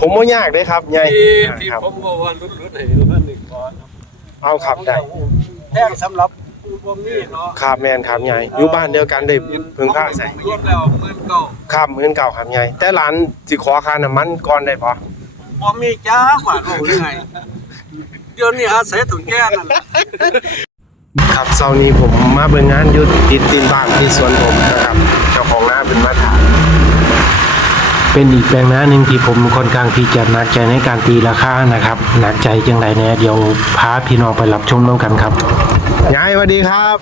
ผมบ่ยากเด้ครับใหญ่ที่ที่ครับ ผมบอกว่ารุดรุดให้ว่าหนึ่งก่อนเอาครับได้แท่งสำหรับผู้บ่มีเนาะครับแม่นครับใหญ่อยู่บ้านเดียวกันได้เพิ่งพาใส่รวมแล้วหมื่นเก้าครับเงินเก่าครับใหญ่แต่ร้านสิขอค่าน้ำมันก่อนได้บ่บ่มีจ้าบาทบอกยังไงเดี๋ยวนี้อาศัยถุงแก้นั่นแหละ ครับเช้านี้ผมมาเบิ่งงานอยู่ติดตีนบ้านที่สวนผมนะครับ เจ้าของนาเป็นมาถาม เป็นอีกแปลงหน้าหนึ่งที่ผมค่อนข้างที่จะหนักใจในการตีราคานะครับหนักใจจังไรเนี่ยเดี๋ยวพาพี่น้องไปรับชมน้ำกันครับยายสวัสดีครับ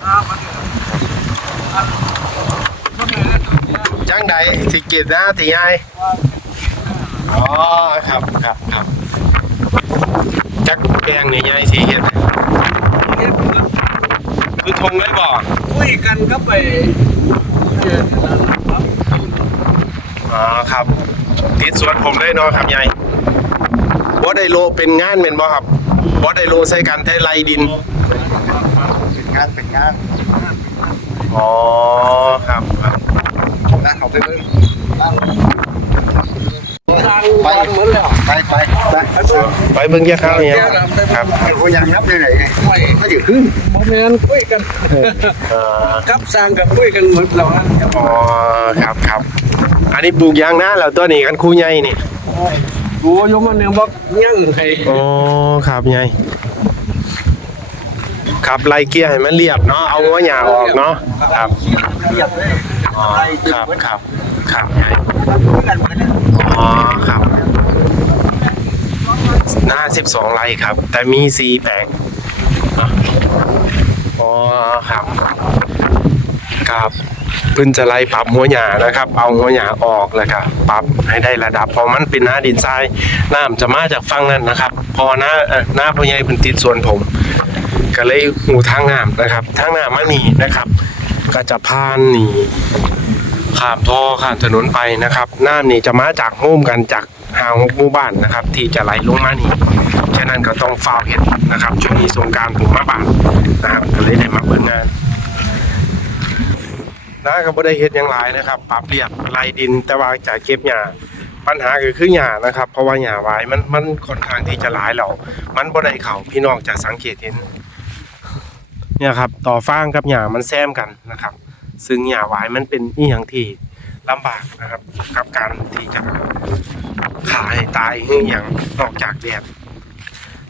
จังใดสิกิจนะที่ยายอ๋อครับครับครับจักแปลงนี่ยายสิเฮ็ดคือทงเลยบ่คุยกันก็ไปเออนั่นครับอ๋อครับ ติดสวนผมเลยเนาะครับยายบ่ได้โลเป็นงานแม่นบ่ครับบ่ได้โลใส่กันแต่ไล่ดินเป็นงานเป็นงานอ๋อครับครับงานเขาไปเลยทางบ้านเหมือนแล้วไปไปไปไปเบิ่งแยกข้าวเนี่ยครับไอ้คนยังนับเลยไหนไม่ก็อยู่ขึ้นบ่แม่นคุยกันเอ่อกับสร้างกับคุยกันหมดแล้วนะอ๋อครับครับ อันนี้ปลูกยางนาแล้วตัวนี้กันคู่ใหญ่นี่กูยมมันยังบอกยังให้อ๋อครับใหญ่ครับไล่เกียร์ให้มันเรียบเนาะเอาหัวหญ้าออกเนาะครับเรียบเลยอ๋อครับครับครับใหญ่อ๋อครับหน้า12ไร่ครับ แต่มี4แปลงเนาะอ๋อครับครับ เพิ่นจะไล่ปรับหัวหญ้านะครับ เอาหัวหญ้าออกแล้วก็ปรับให้ได้ระดับ พอมันเป็นหน้าดินทรายน้ำจะมาจากฝั่งนั้นนะครับ พอหน้าหน้าพ่อใหญ่เพิ่นติดสวนผม ก็เลยหูทางน้ำนะครับ ทางน้ำมานี่นะครับ ก็จะผ่านนี่ข้ามท่อข้ามถนนไปนะครับน้ำนี่จะมาจากโฮมกันจากหาหกหมู่บ้านนะครับ ที่จะไหลลงมานี่ฉะนั้นก็ต้องเฝ้าเห็นนะครับช่วงนี้สงการผมมาบ้านนะครับก็เลยได้มาเปิดงาน น้าก็บ่ได้เฮ็ดหยังหลายนะครับ ปรับเรียบไล่ดินแต่ว่าจะเก็บหญ้าปัญหาก็คือหญ้านะครับ เพราะว่าหญ้าหวายมันมันค่อนข้างที่จะหลายแล้วมันบ่ได้เข้าพี่น้องจะสังเกตเห็นเนี่ยครับต่อฟางกับหญ้ามันแซมกันนะครับ ซึ่งหญ้าหวายมันเป็นอีหยังที่ลำบากนะครับกับการที่จะขายตายอหยังนอกจากแดด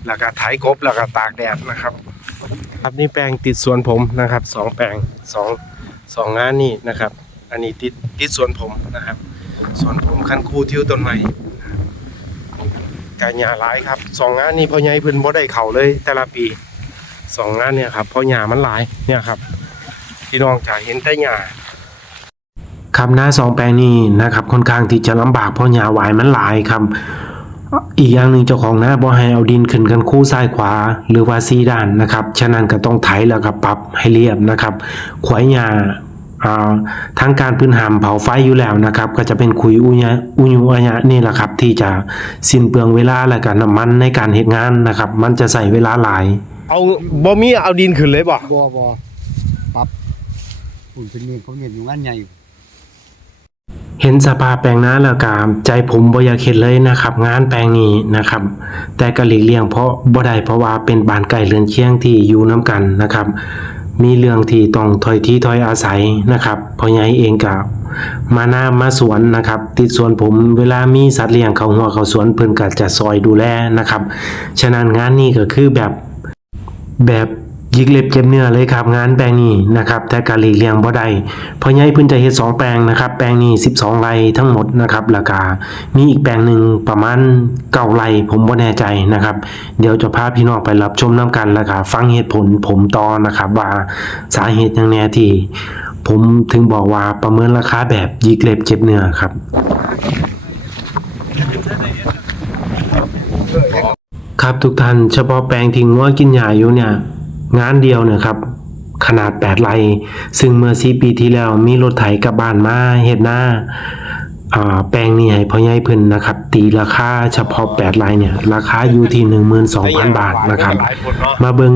แล้วก็ไถกบแล้วก็ตากแดดนะครับ ครับนี่แปลงติดสวนผมนะครับสองแปลงสอง สองงานนี่นะครับ อันนี้ติดติดสวนผมนะครับสวนผมคันคูทิวต้นไม้กาหญ้าหลายครับสองงานนี่พ่อใหญ่พิ่นบ่ได้เข้าเลยแต่ละปีสองงานเนี่ยครับพราะหญ้ามันหลายเนี่ยครับพี่น้องจะเห็นแต่หญ้าคำหน้าสองแปลงนี้นะครับค่อนข้างที่จะลำบากเพราะหญ้าหวายมันหลายครับ อีกอย่างหนึ่งเจ้าของหน้าบ่ให้เอาดินขึ้นกันคู่ซ้ายขวาหรือว่าซีด้านนะครับ ฉะนั้นก็ต้องไถแล้วก็ปรับให้เรียบนะครับ ขวายหญ้าอ่าทั้งการพื้นหามเผาไฟอยู่แล้วนะครับ ก็จะเป็นคุยอุญะอุญุอัญะนี่แหละครับ ที่จะสิ้นเปลืองเวลาและก็น้ำมันในการเฮ็ดงานนะครับ มันจะใส่เวลาหลาย เอาบ่มีเอาดินขึ้นเลยบ่บ่บ่ปรับหุ่นเป็นเมียเขาเห็นอยู่งานใหญ่อยู่ เห็นสภาพแปลงน้าแล้วก็ใจผมบ่อยากเห็นเลยนะครับ งานแปลงนี้นะครับ แต่ก็หลีกเลี่ยงเพราะบ่ได้เพราะว่าเป็นบ้านไก่เรือนเคียงที่อยู่น้กันนะครับ มีเรื่องที่ต้องถอยที่ถอยอาศัยนะครับเพราะยายเองกับมาหน้ามาสวนนะครับ ติดสวนผมเวลามีสัตว์เลี้ยงเขาหัวเขาสวนเพิ่นก็จะซอยดูแลนะครับ ฉะนั้นงานนี้ก็คือแบบแบบ ยิกเล็บเจ็บเนื้อเลยครับงานแปลงนี้นะครับแต่กะหลีกเลี่ยงบ่ได้เพราะใหญ่เพิ่นจะเฮ็ด2แปลงนะครับแปลงนี้ 12ไร่ทั้งหมดนะครับแล้วก็มีอีกแปลงหนึ่งประมาณ9ไร่ผมบ่แน่ใจนะครับ เดี๋ยวจะพาพี่น้องไปรับชมน้กันแล้วก็ฟังเหตุผลผมต่อนะครับว่าสาเหตุหยังแน่ที่ ผมถึงบอกว่าประเมินราคาแบบยิกเล็บเจ็บเนื้อครับครับทุกท่านเฉพาะแปลงที่งัวกินหญ้าอยู่เนี่ย งานเดียวเนี่ยครับ ขนาด 8 ไร่ซึ่งเมื่อ4ปีที่แล้วมีรถไถกลับบ้านมาเฮ็ดหน้าแปลงนี้ให้พ่อใหญ่เพิ่นนะครับ ตีราคาเฉพาะ8ไร่เนี่ย ราคาอยู่ที่ 12,000 บาทนะครับ มาเบิ่ง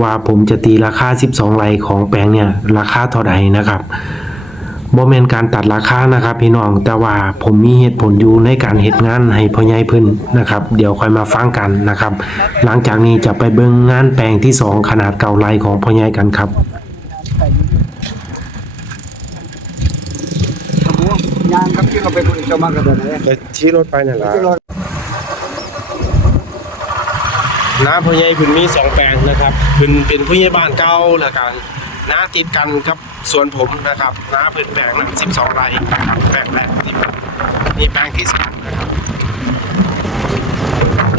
ว่าผมจะตีราคา 12ไร่ของแปลงเนี่ย ราคาเท่าใดนะครับ บ่แมนการตัดราคานะครับ พี่น้องแต่ว่าผมมีเหตุผลอยู่ในการเฮ็ดงานให้พ่อใหญ่เพิ่นนะครับ เดี๋ยวค่อยมาฟังกันนะครับ หลังจากนี้จะไปเบิ่งงานแปลงที่สองขนาดเก่าไรของพ่อใหญ่กันครับยางครับที่เราไปคุยจะมากระโดดเลยจะชี้รถไปนั่นล่ะน้าพ่อใหญ่เพิ่นมีสองแปลงนะครับเพิ่นเป็นผู้ใหญ่บ้านเก่าแล้วกันน้าติดกันกับ ส่วนผมนะครับน้าเพิ่นแปลงนั้น12ไร่นะครับแปลงแรกที่นี่แปลงที่สองนะครับ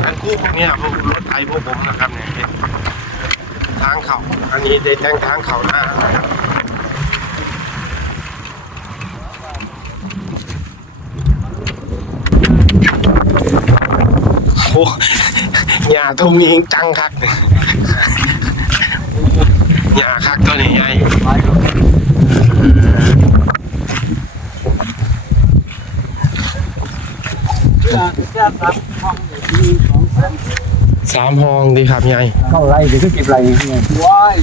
อันคู่พวกนี้พวกรถไถพวกผมนะครับเนี่ยทางเขาอันนี้ได้แต่งทางเขาหน้าโอ้หญ้าตรงนี้จังคัก หญ้าคักตัวนี้ไงเพื่อจะทำห้องมีสองชั้นสามห้องดีครับยายเข้าไรเดี๋ยวก็เก็บไรเนี่ยว้าย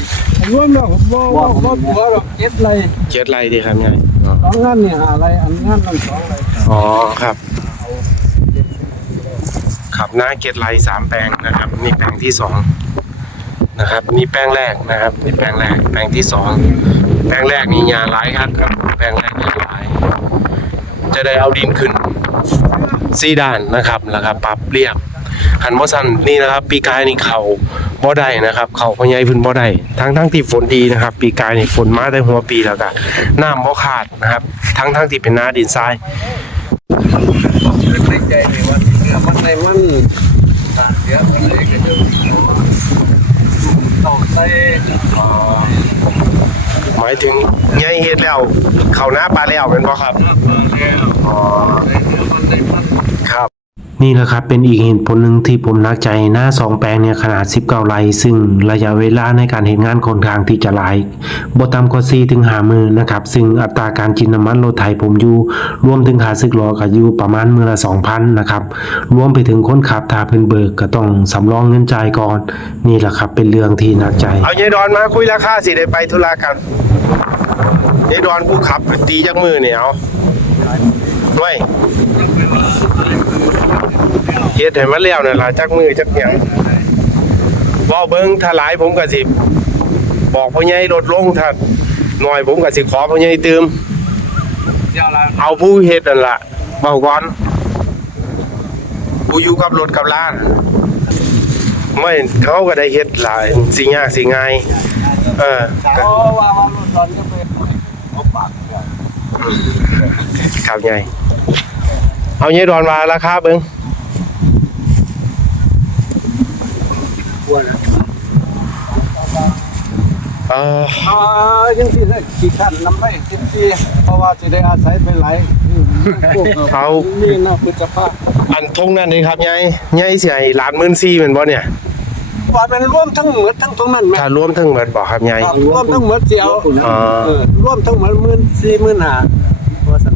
รวมแล้วผมบ่บ่บ่ผัวหรอกเจ็ดไรเจ็ดไรดีครับยายสองงานนี่หาอะไรอันงานนั่นสองไรอ๋อครับครับหน้าเกตไลท์สามแปลงนะครับนี่แปลงที่สอง นะครับนี่แปลงแรกนะครับนี่แปลงแรกแปลงที่สองแปลงแรกนี่ยาหลายครับครับแปลงแรกยาหลายจะได้เอาดินขึ้นสี่ด้านนะครับแล้วก็ปรับเรียบหันมอสันนี่นะครับ ปีกายนี่เขาบ่ได้นะครับ เขาพญายพื้นบ่ได้ทั้งทั้งที่ฝนดีนะครับ ปีกายนี่ฝนมาได้หัวปีแล้วก็น้ำบ่ขาดนะครับ ทั้งทั้งที่เป็นหน้าดินทรายในใจในวันเนื้อมันในมันเสียอะไรก็จะต้องใส่ หมายถึงไงเฮ็ดแล้ว เขาหน้าปลาแล้วเป็นบ่ครับ อ๋อครับ นี่แหละครับเป็นอีกเหตุผลหนึ่งที่ผมนักใจหน้าสองแปลงเนี่ยขนาด 19ไร่ซึ่งระยะเวลาในการเห็นงานคอนข้างที่จะหลายบ่ต่ำกว่า4ถึง5มือนะครับ ซึ่งอัตราการกินน้ำมันรถไถผมอยู่รวมถึงค่าซึกล้อก็อยู่ประมาณมือละ2,000นะครับรวมไปถึงคนขับถ้าเพิ่นเบิกก็ต้องสำรองเงินจ่ายก่อน นี่แหละครับเป็นเรื่องที่นักใจ เอายายดอนมาคุยราคาสิได้ไปธุระกันยายดอนผู้ขับตีจักมือเนี่ยเอาไม่ เฮ็ดให้มันแล้วนั่นล่ะจักมือจักหยังเว้าเบิ่งถ้าหลายผมก็สิบอกพ่อใหญ่ลดลงถ้าน้อยผมก็สิขอพ่อใหญ่เติมเอาผู้เฮ็ดนั่นล่ะเบาก่อนผู้อยู่กับรถกับล้านไม่เขาก็ได้เฮ็ดหลายสิยากสิง่ายเออเพราวาว่ารถตอนก็ไปเอาปากเนี่ยครับไงเอาเงี้ยดอนมาราคาเบิ่ง กลัวนะ เอออ่ายังสิได้กี่ขั้นนำได้สิบปีเพราะว่าสิได้อาศัยไปหลายพวกเอา นี่นะพุทธภาพอันทงนั่นนี่ครับยายยายสิให้ล้านหมื่นสี่เป็นบ่เนี่ยว่าเป็นรวมทั้งหมดทั้งตรงนั้นไหมถ้ารวมทั้งหมดบ่ครับยายรวมทั้งหมดเสียวอ๋อเออรวมทั้งหมดหมื่นสี่หมื่นห้าว่าสัน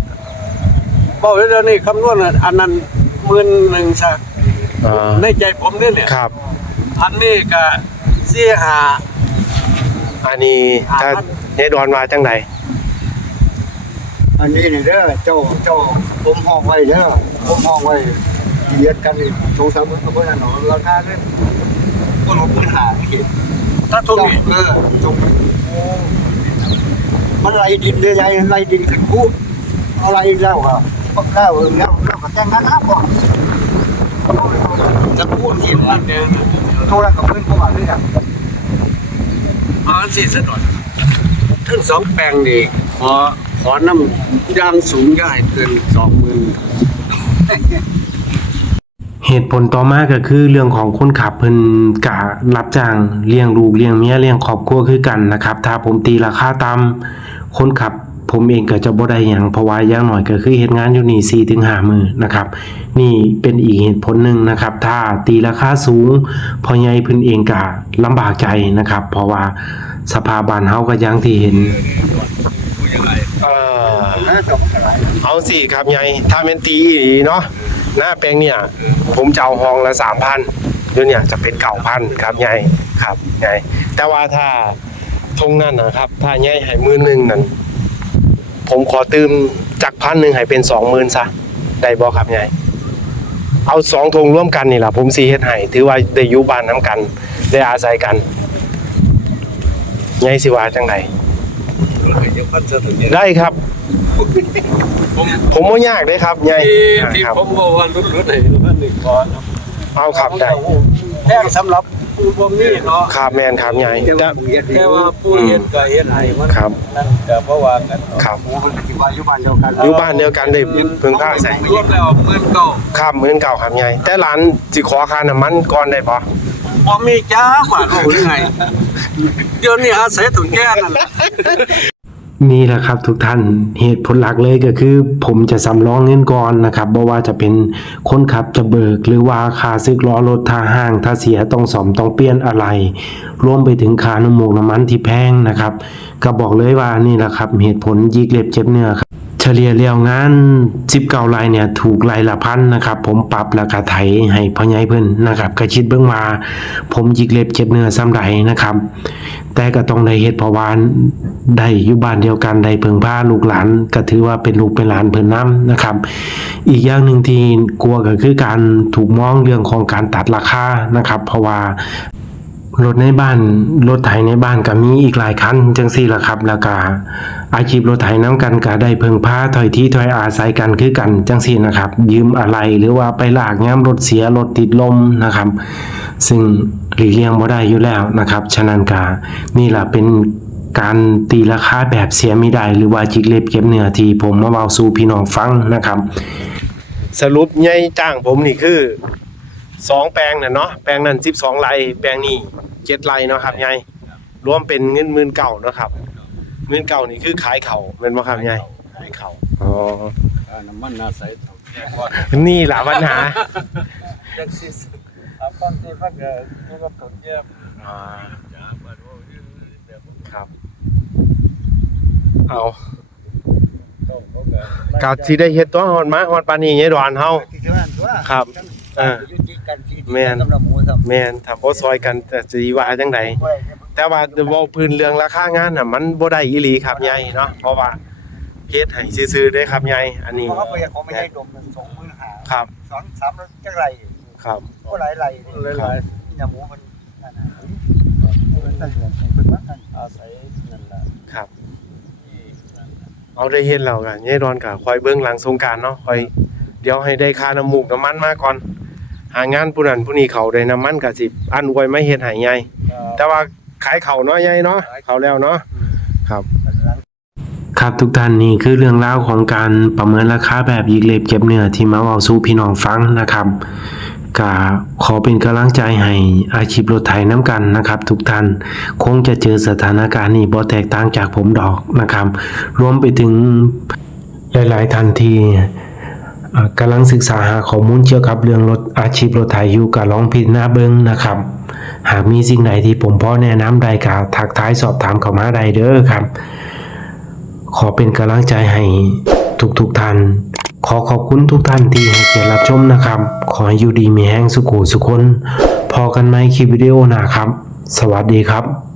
บอกเลยเดี๋ยวนี้คำนวณน่ะอันนั้นหมื่นหนึ่งสักเออในใจผมเนี่ยเนี่ย ครับ อันนี้ก็สี่ห้า อันนี้ถ้าอ่ายายดอนมาจังไดอันนี้นี่เด้อเจ้าเจ้าผมห้องไว้เด้อผมห้องไว้เลียดกันนี่สองสามมื้อก็บ่นั่นหรอกราคาเนี่ยก็ลบปัญหาเห็นถ้าตรงเจ้านี้เออจงมันไหลดินเรื่อยๆไหลดินขึ้นกูเอาไหลแล้วอะแล้วแล้วแล้วก็แจ้งนะครับบ่จะพูดสิว่าเดี๋ยวโทรกับเพื่อนเขาว่าเรื่อง เอาสิสะดดทั้งสองแปลงนี่ขอขอน้ำยางสูงย่ายเกินสองหมื่นเหตุผลต่อมาก็คือเรื่องของคนขับเพิ่นกะรับจ้างเลี้ยงลูกเลี้ยงเมียเลี้ยงครอบครัวคือกันนะครับ ถ้าผมตีราคาตามคนขับ ผมเองก็จะบ่ได้หยังเพราะว่าอย่างหน้อยก็คือเฮ็ดงานอยู่นี่4ถึง5มือนะครับ นี่เป็นอีกเหตุผลหนึ่งนะครับ ถ้าตีราคาสูงพอใหญ่พิ่นเองก็ลำบากใจนะครับ เพราะว่าสภาพบ้านเฮาก็อย่างที่เห็นเออเอาสิครับยายถ้าเป็นตีเนาะหน้าแปลงเนี่ย ผมจะเอาห้องละ3,000เดี๋ยวเนี่ยจะเป็น9,000ครับยายครับยายแต่ว่าถ้าทงนั่นนะครับ ถ้ายายให้มือหนึงนั่น ผมขอตืมจากพันหนึ่งให้เป็นสองหมื่นซะได้บ่ครับยายเอาสองธงร่วมกันนี่ล่ะผมสีเฮ็ดให้ถือว่าได้อยู่บ้านน้ำกัน ได้อาศัยกันยายสิว่าจังไดเดี๋ยวพันจะถึงเนี่ยได้ครับ ผมบ่ยากเด้ครับยายที่ครับผมบอกว่าลุ้นๆให้มันหนึ่งก่อนครับเอาครับได้แท่งสำหรับ ผู้บ่มีเนาะครับแม่นครับยายแต่แต่ว่าเฮ็ดแค่ว่าผู้เฮ็ดก็เฮ็ดให้มันครับนั่นก็บ่ว่ากันเนาะครับหมูมันสิว่าอยู่บ้านเดียวกันอยู่บ้านเดียวกันได้เพิ่งพาอาศัยรวมแล้วหมื่นเก้าครับมื้อเก่าครับยายแต่ร้านสิขอค่าน้ำมันก่อนได้บ่บ่มีจ้าบาทรู้ยังไงเดี๋ยวนี้อาศัยถุงแก้นั่นแหละ นี่แหละครับทุกท่านเหตุผลหลักเลยก็คือ ผมจะสำรองเงินก่อนนะครับเพราะว่าจะเป็นคนขับจะเบิก หรือว่าค่าซื้อล้อรถท่าห้างถ้าเสียต้องสอมต้องเปลี่ยนอะไร รวมไปถึงค่าน้ำมูกน้ำมันที่แพงนะครับ ก็บอกเลยว่านี่แหละครับเหตุผลยิกเล็บเจ็บเนื้อครับ เฉลี่ยแล้วงาน19ลายเนี่ยถูกลายละพันนะครับ ผมปรับราคาไถให้พ่อใหญ่เพิ่นนะครับก็คิดเบิ่งมา ผมยิกเล็บเจ็บเนื้อซ้ำใดนะครับ แต่ก็ต้องได้เฮ็ดเพราะว่าได้อยู่บ้านเดียวกันได้เพิ่งพาลูกหลานก็ถือว่าเป็นลูกเป็นหลานเพิ่นนํนะครับ อีกอย่างหนึ่งที่กลัวก็คือการถูกมองเรื่องของการตัดราคานะครับ เพราะว่า รถในบ้านรถไถในบ้านก็มีอีกหลายคันจังซี่ล่ะครับ แล้วก็อาชีพรถไถน้ำกันก็ได้เพิ่งพาถอยที่ถอยอาศัยกันคือกันจังซี่นะครับ ยืมอะไรหรือว่าไปลากย้ำรถเสียรถติดลมนะครับ ซึ่งหลีกเลี่ยงบ่ได้อยู่แล้วนะครับ ฉะนั้นก็นี่ล่ะเป็นการตีราคาแบบเสียไม่ได้หรือว่าจิกเล็บเก็บเนื้อที่ผมมาเว้าสู่พี่น้องฟังนะครับ สรุปยายจ้างผมนี่คือ สองแปลงน่ะเนาะแปลงนั้น12ไร่แปลงนี้7ไร่เนาะครับยายรวมเป็นเงินหมื่นเก่าเนาะครับหมื่นเก่านี่คือขายเขาแม่นบ่ครับยายขายเขาอ๋ออ่าน้ำมันอาศัยถุงแก้ก่อนนี่ล่ะปัญหาจังซี่เอาก่อนสิฟักเอ่อนี่ก็ถุงแก้อ่าจ้าบาดว่าแบบครับ เอาต้องเขาก็กาสิได้เฮ็ดตัวฮอดมาฮอดปานนี้ยายดอนเฮา ที่เท่านั้นตัวครับ เอออยู่ที่กันที่ แม่นกำลังหมูครับแม่นถ้าบ่ซอยกันแต่สิว่าจังไดไว้แต่ว่าเว้าพื้นเรื่องราคางานน่ะมันบ่ได้อีหลีครับยายเนาะเพราะว่าเฮ็ดให้ซื่อๆเด้ครับยายอันนี้เพราะเขาไปของไม่ได้ดมมันสองหมื่นห้าครับสองสามจังไรครับ ก็หลายไรนี่หลายยาหมูมันนั่นน่ะมันตั้งเดือนเพิ่นมากันๆอาศัยนั่นล่ะครับ ที่นั่นน่ะเอาได้เฮ็ดแล้วก็ยายดอนก็คอยเบิ่งหลังสงกรานต์เนาะคอยเดี๋ยวให้ได้ค่าน้ำมูกน้ำมันมาก่อน หางานผู้นั้นผู้นี้เขาได้น้ำมันก็สิอันอวยมาเฮ็ดให้ยายแต่ว่าขายเขาเนาะยายเนาะเขาแล้วเนาะครับ ครับทุกท่านนี่คือเรื่องราวของการประเมินราคาแบบยิกเล็บเก็บเนื้อที่มาเว้าสู่พี่น้องฟังนะครับก็ขอเป็นกำลังใจให้อาชีพรถไถน้ำกันนะครับ ทุกท่านคงจะเจอสถานการณ์นี้บ่แตกต่างจากผมดอกนะครับ รวมไปถึงหลาย ๆท่านที่เอ่อกำลังศึกษาหาข้อมูลเกี่ยวกับเรื่องรถ อาชีพรถไถอยู่ก็ลองพิจารณาเบิ่งนะครับ หากมีสิ่งใดที่ผมพ่อแนะนำได้ก็ทักท้ายสอบถามเข้ามาได้เด้อครับ ขอเป็นกำลังใจให้ทุกๆทท่านขอขอบคุณทุกท่านที่ให้เกียรติรับชมนะครับ ขอให้อยู่ดีมีแห้งสุขุสุขคน พอกันไหมคลิปวิดีโอหน้าครับ สวัสดีครับ